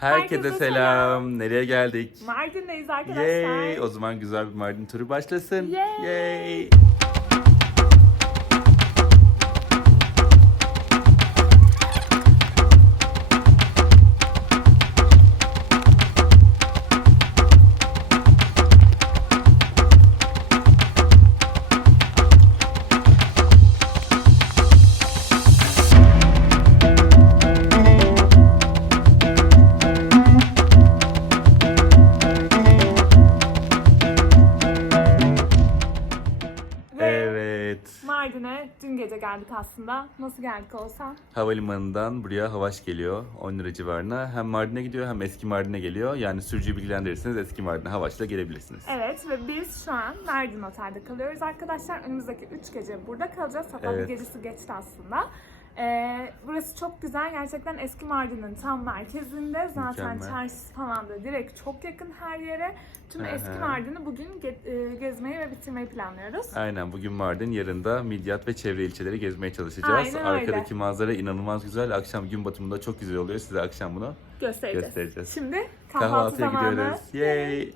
Herkese Herkese selam. Nereye geldik? Mardin'deyiz arkadaşlar. Yay! O zaman güzel bir Mardin turu başlasın. Yay! Yay! Geldik aslında. Nasıl geldik olsan? Havalimanından buraya Havaş geliyor 10 lira civarına. Hem Mardin'e gidiyor hem eski Mardin'e geliyor. Yani sürücüyü bilgilendirirseniz eski Mardin'e Havaş'la gelebilirsiniz. Evet ve biz şu an Mardin Otel'de kalıyoruz arkadaşlar. Önümüzdeki 3 gece burada kalacağız. Hatta Evet. bir gecesi geçti aslında. Ee, burası çok güzel. Gerçekten eski Mardin'in tam merkezinde. Zaten Mükemmel. çarşısı falan da direkt çok yakın her yere. Tüm hı. eski Mardin'i bugün ge- e, gezmeyi ve bitirmeyi planlıyoruz. Aynen bugün Mardin, yarın da Midyat ve çevre ilçeleri gezmeye çalışacağız. Aynen öyle. Arkadaki manzara inanılmaz güzel. Akşam gün batımında çok güzel oluyor. Size akşam bunu Göstereceğiz. göstereceğiz. Şimdi kahvaltı Kahvaltıya zamanı. gidiyoruz. Yay!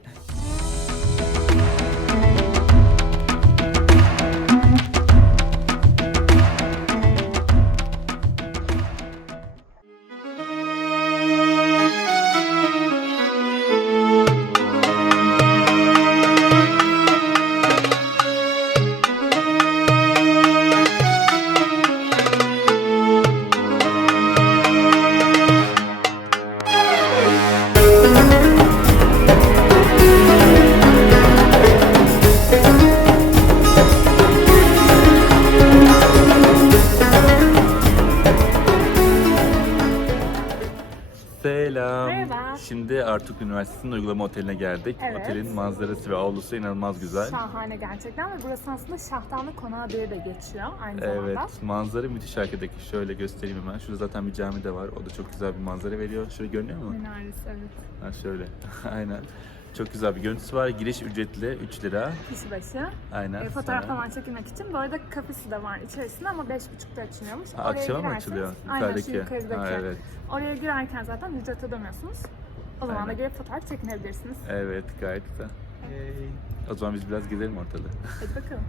Artuk Üniversitesi'nin uygulama oteline geldik. Evet. Otelin manzarası ve avlusu inanılmaz güzel. Şahane gerçekten ve burası aslında Şahtanlı Konağı diye de geçiyor aynı zamanda. Evet, manzara müthiş arkadaki. Şöyle göstereyim hemen. Şurada zaten bir cami de var. O da çok güzel bir manzara veriyor. Şöyle görünüyor mu? Minaresi evet. Ha şöyle. Aynen. Çok güzel bir görüntüsü var. Giriş ücretli 3 lira. Kişi başı. Aynen. E, fotoğraf falan çekilmek için. Bu arada kafesi de var içerisinde ama 5.30'da açılıyormuş. Ha, akşama mı açılıyor? Aynen şu yukarıdaki. Ha, evet. Oraya girerken zaten ücret ödemiyorsunuz. O zaman da Aynen. gelip fotoğraf çekinebilirsiniz. Evet, gayet güzel. O zaman biz biraz gezelim ortalığı. Hadi bakalım.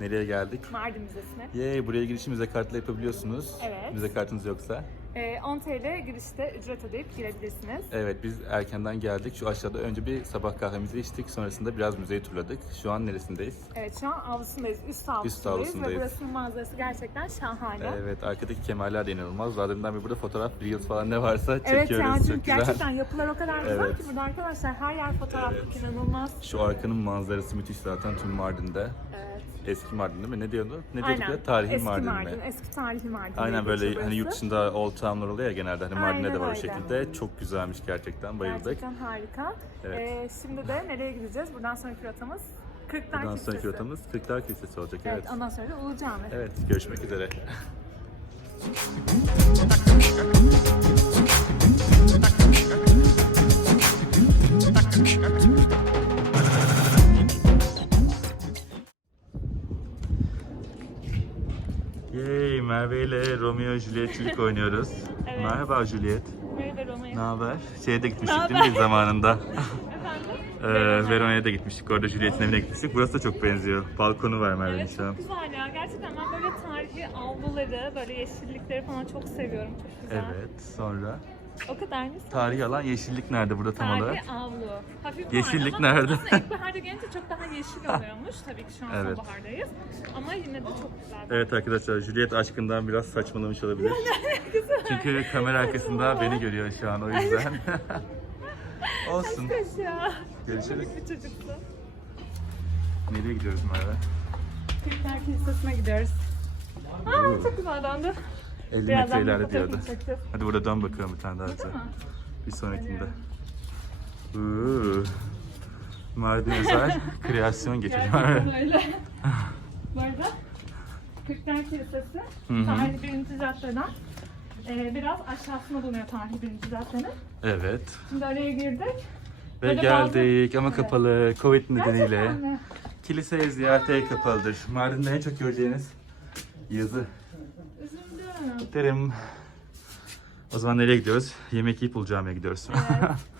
Nereye geldik? Mardin Müzesi'ne. Yay, buraya girişi müze kartla yapabiliyorsunuz. Evet. Müze kartınız yoksa. E, 10 TL girişte ücret ödeyip girebilirsiniz. Evet, biz erkenden geldik. Şu aşağıda önce bir sabah kahvemizi içtik. Sonrasında biraz müzeyi turladık. Şu an neresindeyiz? Evet şu an avlusundayız. Üst avlusundayız. avlusundayız. Ve burasının manzarası gerçekten şahane. Evet, arkadaki kemerler de inanılmaz. Deminden beri burada fotoğraf, reels falan ne varsa Evet çekiyoruz. yani çünkü gerçekten yapılar o kadar güzel Evet. ki burada arkadaşlar her yer fotoğraflık inanılmaz. Şu arkanın manzarası müthiş zaten tüm Mardin'de. Evet. Eski Mardin değil mi? Ne diyordu? Ne diyorduk Aynen. ya? Tarihi eski Mardin, mi? Eski tarihi Mardin. Aynen böyle hani yurt dışında old town'lar oluyor ya genelde. Hani Mardin'de de Aynen var o öyle. şekilde. Çok güzelmiş gerçekten. Bayıldık. Gerçekten harika. Evet. Ee, şimdi de nereye gideceğiz? Buradan sonraki rotamız Kırklar Bundan Kilisesi. sonraki rotamız Kırklar Kilisesi olacak. Evet, Evet. ondan sonra da Ulu Cami. Evet, görüşmek üzere. Yay, Merve ile Romeo Juliet'çilik oynuyoruz. Evet. Merhaba Juliet. Merhaba Roma'ya. Ne haber? Şeye de gitmiştik değil mi biz zamanında? Efendim? Ee, Verona'ya da gitmiştik. Orada Juliet'in evine gitmiştik. Burası da çok benziyor. Balkonu var Merve'nin Evet şu an. çok güzel ya. Gerçekten ben böyle tarihi avluları, böyle yeşillikleri falan çok seviyorum. Çok güzel. Evet, sonra O kadar mı? tarihi alan yeşillik nerede burada tam olarak? Tarihi Hafif var Yeşillik ama nerede? Aslında ilkbaharda gelince çok daha yeşil oluyormuş. Tabii ki şu an Evet. sonbahardayız. Ama yine de çok güzel. Evet arkadaşlar Juliet aşkından biraz saçmalamış olabilir. Çünkü kamera arkasında beni görüyor şu an o yüzden. Olsun. Ya. Görüşürüz. Bir çocuktu. Nereye gidiyoruz Merve? Türkler Kilisesi'ne gidiyoruz. Aa, çok güzel döndü. 50 Birazdan metre bir ileride fotoğrafını diyordu. çekeceğiz. Hadi burada dön bakalım bir tane daha bize. Bir sonrakinde. Uuu. Mardin özel kreasyon geçelim. Gerçekten öyle. Bu arada Türkler Kilisesi tarihi birinci caddeden e, biraz aşağısına bulunuyor tarihi birinci caddenin. evet. Şimdi araya girdik. Ve Böyle geldik ama Evet. kapalı Covid nedeniyle. Kiliseye ziyarete kapalıdır. Mardin'de en çok göreceğiniz yazı. Üzüldüm. Derim. O zaman nereye gidiyoruz? Yemek yiyip Ulu Cami'ye gidiyoruz. Evet.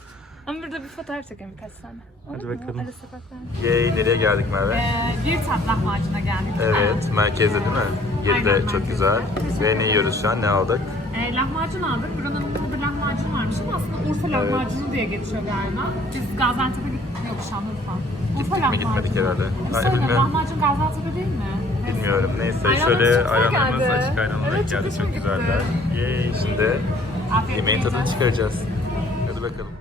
Fotoğraf çekelim birkaç tane. Olur Hadi mu? bakalım. Ara. Yay, nereye geldik Merve? Ee, bir tat lahmacuna geldik. Evet, merkezde değil mi? Yeri de Aynen, çok merkezde. güzel. Ve ne yiyoruz şu an? Ne aldık? Ee, lahmacun aldık. Buranın burada lahmacun varmış ama aslında Urfa lahmacunu diye geçiyor galiba. Biz Gaziantep'e gittik. Yok Şanlıurfa. Urfa mi? lahmacunu. Gitmedik herhalde. Bir Hayır, bilmiyorum. lahmacun Gaziantep'e değil mi? Bilmiyorum. Neyse Ayranımız şöyle çok ayranlarımız geldi. açık ayranlar Evet, çok geldi. hoşuma Çok gitti. güzeller. Yay, şimdi Afiyet yemeğin olsun. tadını çıkaracağız. Hadi bakalım.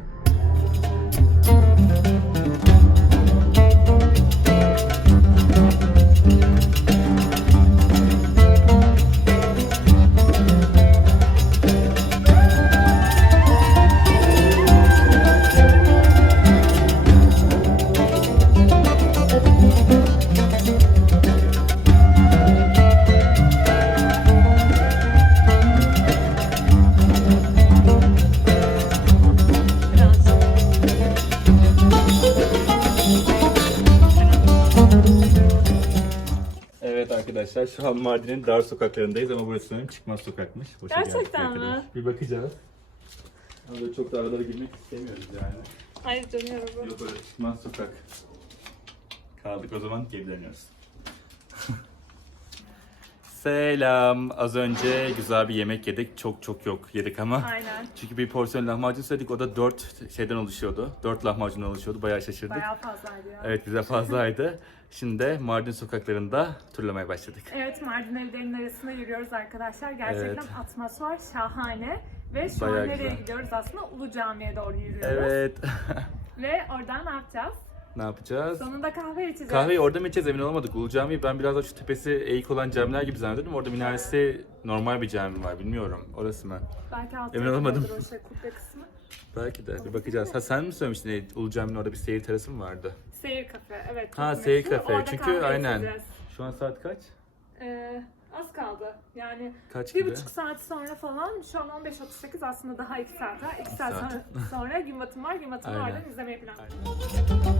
Evet arkadaşlar şu an Mardin'in dar sokaklarındayız ama burası sanırım çıkmaz sokakmış. Boşa geldik Gerçekten mi? Bir bakacağız. Ama böyle çok da aralara girmek istemiyoruz yani. Hayır dönüyorum. Yok öyle çıkmaz sokak. Kaldık o zaman geri dönüyoruz. Selam. Az önce güzel bir yemek yedik. Çok çok yok yedik ama. Aynen. Çünkü bir porsiyon lahmacun söyledik. O da 4 şeyden oluşuyordu. 4 lahmacundan oluşuyordu. Bayağı şaşırdık. Bayağı fazlaydı ya. Evet bize fazlaydı. Şimdi de Mardin sokaklarında turlamaya başladık. Evet Mardin evlerinin arasında yürüyoruz arkadaşlar. Gerçekten Evet. atmosfer şahane. Ve şu Bayağı an nereye güzel. gidiyoruz aslında? Ulu Cami'ye doğru yürüyoruz. Evet. Ve oradan ne yapacağız? Ne yapacağız? Sonunda kahve içeceğiz. Kahveyi orada mı içeceğiz emin olamadık. Ulu Cami ben biraz da şu tepesi eğik olan camiler gibi zannediyordum. Orada minaresi normal bir cami var bilmiyorum. Orası mı? Belki altı Emin olamadım. o şey kubbe kısmı. Belki de bir bakacağız. Ha sen mi söylemiştin e, Ulu Cami'nin orada bir seyir terası mı vardı? Seyir kafe evet. Ha seyir kafe. Orada Çünkü kahve aynen. içeceğiz. Şu an saat kaç? Ee, az kaldı. Yani Kaç bir gibi? buçuk saat sonra falan şu an 15.38 aslında daha iki saat var. İki saat, saat. sonra, sonra gün batımı var. Gün batımı Aynen. oradan izlemeyi planlıyoruz.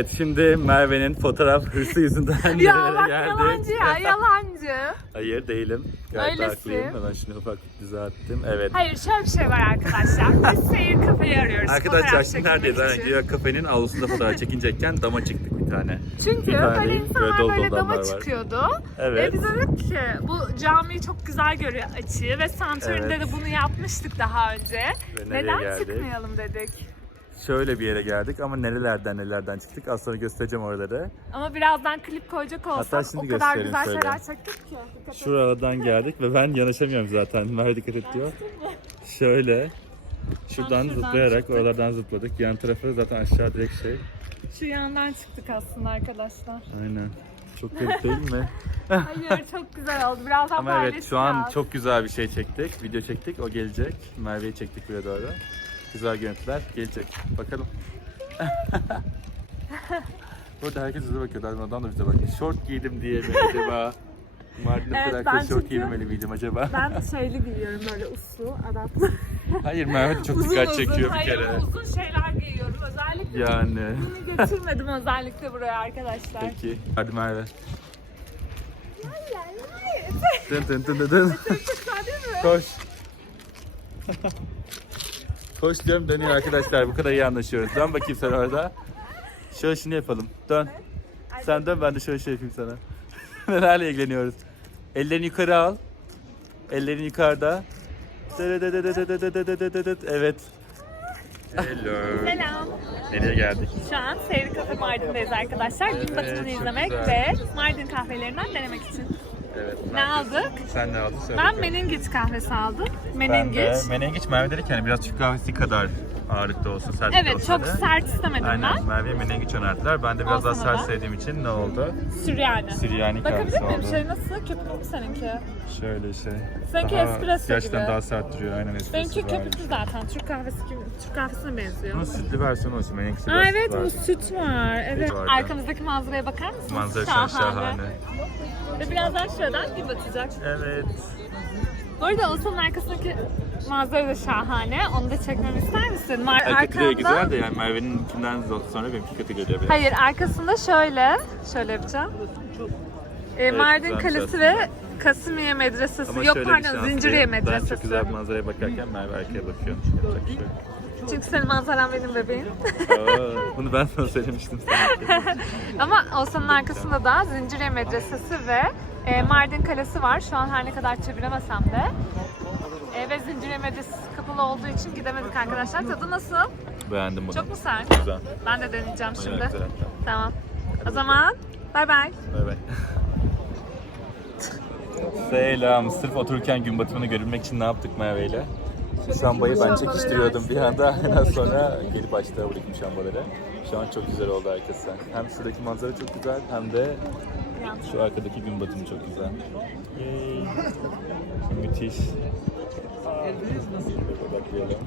Evet şimdi Merve'nin fotoğraf hırsı yüzünden nerelere geldik. yalancı. Hayır değilim. Gayet Öylesin. haklıyım. Hemen şunu ufak düzelttim. Evet. Hayır şöyle bir şey var arkadaşlar. Biz seyir kafeyi arıyoruz. Arkadaşlar fotoğraf şimdi neredeyiz? Güya kafenin avlusunda fotoğraf çekinecekken dama çıktık bir tane. Çünkü Bir tane böyle değil, insanlar dolu böyle dolu dama adamlar var. çıkıyordu. Evet. Ve biz dedik ki bu camiyi çok güzel görüyor açıyı ve Santorin'de Evet. de bunu yapmıştık daha önce. Ve nereye Neden geldik? çıkmayalım dedik. Şöyle bir yere geldik ama nerelerden nerelerden çıktık. Az sonra göstereceğim oraları. Ama birazdan klip koyacak olsam şimdi o kadar göstereyim güzel şöyle. şeyler çektik ki. Dikkat et. Şuradan geldik ve ben yanaşamıyorum zaten. Merve dikkat et diyor. Şöyle. Şuradan şuradan zıplayarak çıktık. oralardan zıpladık. Yan tarafı zaten aşağı direkt şey. Şu yandan çıktık aslında arkadaşlar. Aynen. Çok garip değil mi? Hayır çok güzel oldu. Birazdan Ama evet şu an paylaşacağız. çok güzel bir şey çektik. Video çektik. O gelecek. Merve'yi çektik buraya doğru. Güzel görüntüler gelecek. Bakalım. Burada herkes bize bakıyor. Darwin adam da bize bakıyor. Short giydim diye mi acaba? Mardin'de Evet, kadar short çünkü- giymeli miydim acaba? Ben şeyli giyiyorum böyle uslu adaplı. Hayır Merve de çok uzun dikkat uzun, çekiyor bir hayır, kere. uzun şeyler giyiyorum. Özellikle Yani. bunu getirmedim özellikle buraya arkadaşlar. Peki. Hadi Merve. Hayır. Dın dın dın dın dın. Mi? Koş. Koş diyorum dönüyor arkadaşlar. Bu kadar iyi anlaşıyoruz. Dön bakayım sen orada. Şöyle şunu yapalım. Dön. Sen dön ben de şöyle şey yapayım sana. Nelerle ilgileniyoruz. Ellerini yukarı al. Ellerin yukarıda. Evet. Hello. Selam. Nereye geldik? Şu an Seyri Kafe Mardin'deyiz arkadaşlar. Gün batımını izlemek ve Mardin kahvelerinden denemek için. Evet. Ne aldık? Sen ne aldın? Söyle Ben bakalım. menengiç kahvesi aldım. Ben de Menengiç. menengiç Merve dedi ki hani biraz Türk kahvesi kadar ağırlıkta olsun, sert Evet olsa çok da. sert istemedim Aynen ben. Merve'ye menengiç önerdiler. Ben de biraz daha Olsun sert ama. sevdiğim için ne oldu? Süryani. Süryani Bakabilir kahvesi miyim? oldu. Şey nasıl? Köpüklü mü seninki? Şöyle şey. Seninki Daha- espresso Gerçekten gibi. daha sert duruyor. Aynen espresso Benimki köpüklü zaten. Türk kahvesi gibi, Türk kahvesine benziyor. Bunun sütlü versiyonu olsun. Menengiç'i Aa, evet bu süt var. Evet. Arkamızdaki manzaraya bakar mısınız? Manzara şu an şahane. Ve birazdan şuradan bir batacak. Evet. Bu arada Oğuzhan'ın arkasındaki manzara da şahane. Onu da çekmemi ister misin? Mar de arkamda- güzel de yani Merve'ninkinden sonra benimki kötü geliyor biraz. Hayır arkasında şöyle. Şöyle yapacağım. Ee, Evet, Mardin Kalesi ve Kasımiye Medresesi. Ama Yok pardon. Zinciriye Ben Medresesi. çok güzel bir manzaraya bakarken Merve arkaya bakıyor. Şey. Çünkü senin manzaran benim bebeğim. Bunu ben sana söylemiştim. Ama Oğuzhan'ın arkasında da Zinciriye Medresesi ve e, Mardin Kalesi var. Şu an her ne kadar çeviremesem de. E, ve Zinciriye Medresesi kapalı olduğu için gidemedik arkadaşlar. Tadı nasıl? Beğendim bunu. Çok mu sert? Güzel. Ben de deneyeceğim Bayağı şimdi. güzel. Tamam. O zaman bay bay. Bay bay. Selam. Sırf otururken gün batımını görünmek için ne yaptık Merve ile? Şambayı ben çekiştiriyordum bir anda. Ondan sonra gelip açtı bıraktım şambaları. Şu an çok güzel oldu herkese. Hem şuradaki manzara çok güzel hem de şu arkadaki gün batımı çok güzel. Müthiş. Odaklayalım.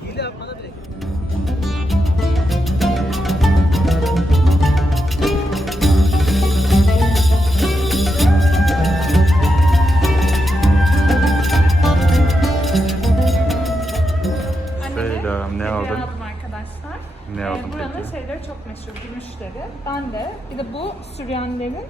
Arkadaşlar. Ne Ee, aldın buranın peki? şeyleri çok meşhur, gümüşleri. Ben de bir de bu Süryanilerin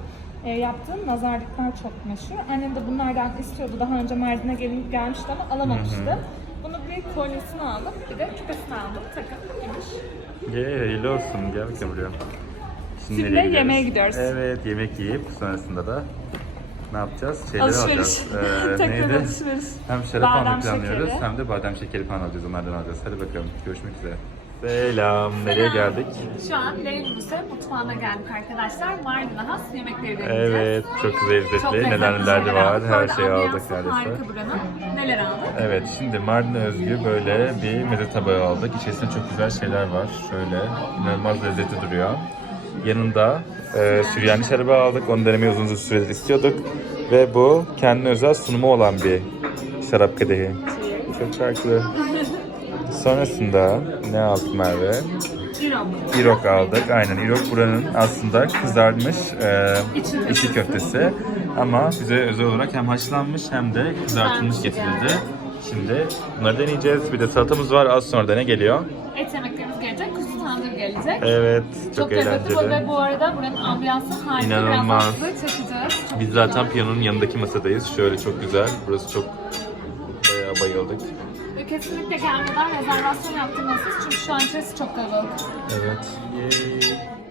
e, yaptığı nazarlıklar çok meşhur. Annem de bunlardan istiyordu. Daha önce Mardin'e gelip gelmişti ama alamamıştı. Bunu bir kolyesini aldım, bir de küpesini aldım. Takım, gümüş. Ye, hayırlı olsun. Gel bakalım buraya. Şimdi nereye yemeğe gidiyoruz. Evet, yemek yiyip sonrasında da ne yapacağız? Şeyleri Alışveriş. alacağız. Ee, Tekrar neydi? alışveriş. Hem şarap Badem almayı planlıyoruz şekeri. hem de badem şekeri falan alacağız. Onlardan alacağız. Hadi bakalım. Görüşmek üzere. Selam. Nereye Selam. geldik? Şu an Leylül'se mutfağına geldik arkadaşlar. Mardin'e has yemekleri deneyeceğiz. Evet, çok güzel lezzetli. Neler neler var. Her şeyi aldık neredeyse. Harika buranın. Neler aldık? Evet, şimdi Mardin'e özgü böyle bir meze tabağı aldık. İçerisinde çok güzel şeyler var. Şöyle, inanılmaz lezzetli duruyor. Yanında e, Süryani şarabı aldık. Onu denemeyi uzun uzun süredir istiyorduk. Ve bu kendine özel sunumu olan bir şarap kadehi. Çok farklı. Sonrasında ne aldık Merve? Euro. İrok aldık. Aynen İrok buranın aslında kızarmış e, İçi içi köftesi. Ama bize özel olarak hem haşlanmış hem de kızartılmış getirildi. Şimdi bunları deneyeceğiz. Bir de salatamız var. Az sonra da ne geliyor? Et yemeklerimiz gelecek. Kuzu tandır gelecek. Evet, çok, Çok lezzetli bu ve bu arada buranın ambiyansı harika. İnanılmaz. Çekeceğiz. Çok Biz güzel. zaten piyanonun yanındaki masadayız. Şöyle çok güzel. Burası çok bayağı bayıldık. Kesinlikle gelmeden rezervasyon yaptırmalısınız çünkü şu an içerisi çok kalabalık. Evet. Yay.